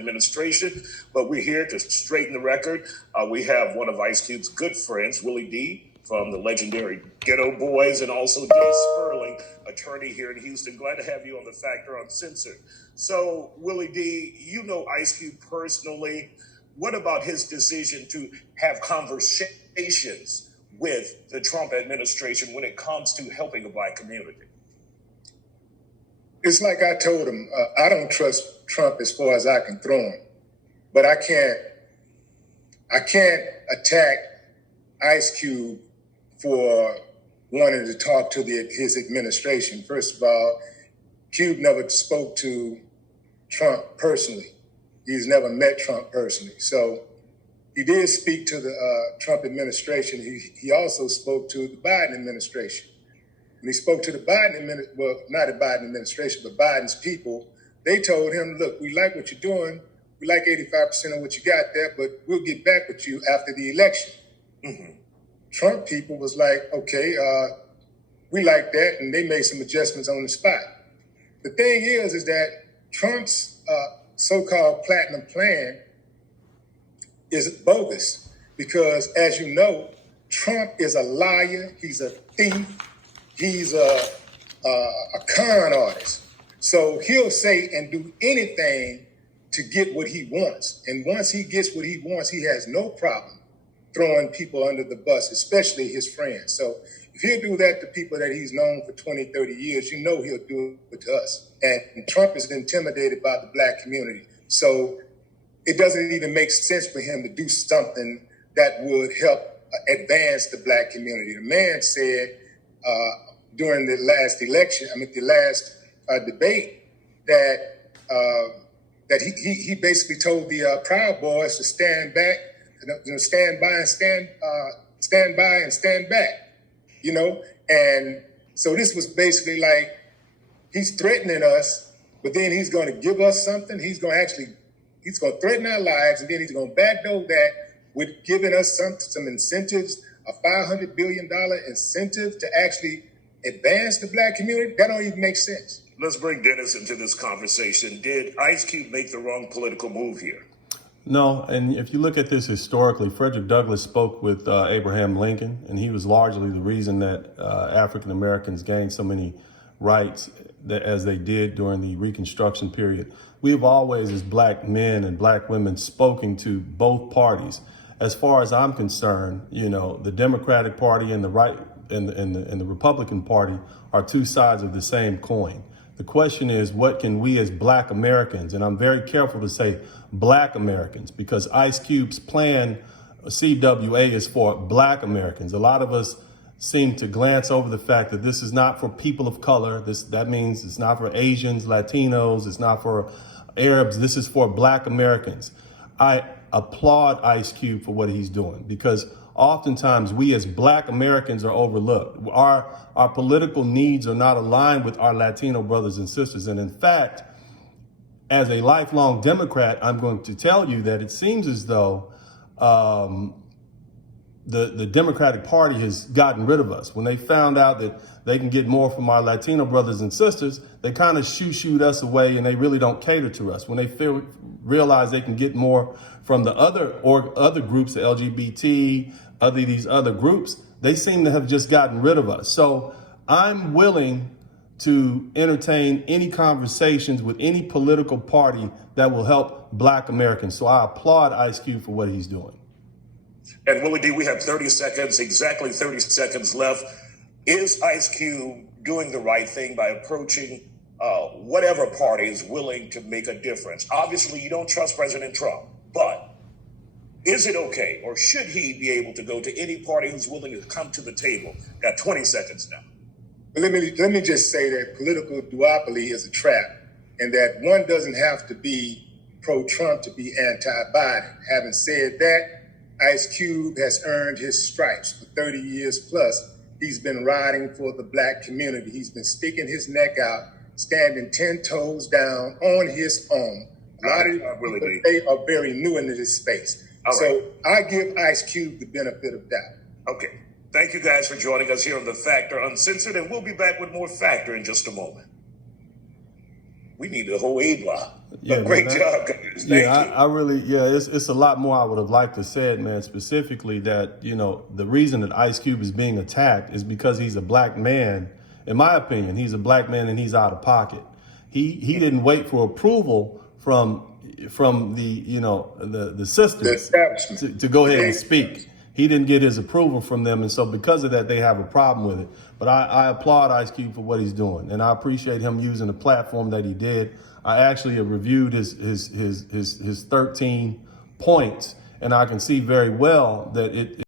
administration, but we're here to straighten the record. We have one of Ice Cube's good friends, Willie D, from the legendary Ghetto Boys, and also Jay Spurling, attorney here in Houston. Glad to have you on The Factor Uncensored. So, Willie D, you know Ice Cube personally. What about his decision to have conversations with the Trump administration when it comes to helping the Black community? It's like I told him, I don't trust Trump as far as I can throw him, but I can't attack Ice Cube for wanting to talk to his administration. First of all, Cube never spoke to Trump personally. He's never met Trump personally. So he did speak to the Trump administration. He also spoke to the Biden administration. When he spoke to the Biden administration, well, not the Biden administration, but Biden's people, they told him, look, we like what you're doing. We like 85% of what you got there, but we'll get back with you after the election. Mm-hmm. Trump people was like, okay, we like that, and they made some adjustments on the spot. The thing is that Trump's so-called platinum plan is bogus because, as you know, Trump is a liar, he's a thief, he's a con artist. So he'll say and do anything to get what he wants. And once he gets what he wants, he has no problem throwing people under the bus, especially his friends. So if he'll do that to people that he's known for 20, 30 years, you know he'll do it to us. And Trump is intimidated by the Black community. So it doesn't even make sense for him to do something that would help advance the Black community. The man said during the last election, the last debate, that he basically told the Proud Boys to stand back, stand by and stand by and stand back, And so this was basically like he's threatening us, but then he's going to give us something. He's going to threaten our lives, and then he's going to backdoor that with giving us some incentives, a $500 billion incentive to actually advance the Black community. That don't even make sense. Let's bring Dennis into this conversation. Did Ice Cube make the wrong political move here? No, and if you look at this historically, Frederick Douglass spoke with Abraham Lincoln, and he was largely the reason that African Americans gained so many rights as they did during the Reconstruction period. We have always, as Black men and Black women, spoken to both parties. As far as I'm concerned, the Democratic Party and the right and the Republican Party are two sides of the same coin. The question is, what can we as Black Americans, and I'm very careful to say Black Americans, because Ice Cube's plan, CWA, is for Black Americans. A lot of us seem to glance over the fact that this is not for people of color. That means it's not for Asians, Latinos, it's not for Arabs. This is for Black Americans. I applaud Ice Cube for what he's doing, because oftentimes we as Black Americans are overlooked. Our political needs are not aligned with our Latino brothers and sisters. And in fact, as a lifelong Democrat, I'm going to tell you that it seems as though the Democratic Party has gotten rid of us. When they found out that they can get more from our Latino brothers and sisters, they kind of shoot us away, and they really don't cater to us. When they realize they can get more from the other groups, the LGBT, these other groups, they seem to have just gotten rid of us. So I'm willing to entertain any conversations with any political party that will help Black Americans. So I applaud Ice Cube for what he's doing. And Willie D, we have 30 seconds, exactly 30 seconds left. Is Ice Cube doing the right thing by approaching whatever party is willing to make a difference? Obviously, you don't trust President Trump, but is it okay, or should he be able to go to any party who's willing to come to the table? Got 20 seconds now. Let me just say that political duopoly is a trap, and that one doesn't have to be pro-Trump to be anti-Biden. Having said that, Ice Cube has earned his stripes for 30 years plus. He's been riding for the Black community. He's been sticking his neck out, standing 10 toes down on his own. A lot of people, they are very new into this space. So I give Ice Cube the benefit of doubt. Okay. Thank you guys for joining us here on The Factor Uncensored, and we'll be back with more Factor in just a moment. We need the whole A block. Yeah, But great man, job, guys. Thank Yeah, you. I really, yeah, it's a lot more I would have liked to say it, man. Specifically, that the reason that Ice Cube is being attacked is because he's a black man. In my opinion, he's a black man and he's out of pocket. He didn't wait for approval from the The systems establishment. to go ahead and speak. He didn't get his approval from them, and so because of that, they have a problem with it. But I applaud Ice Cube for what he's doing, and I appreciate him using the platform that he did. I actually have reviewed his 13 points, and I can see very well that it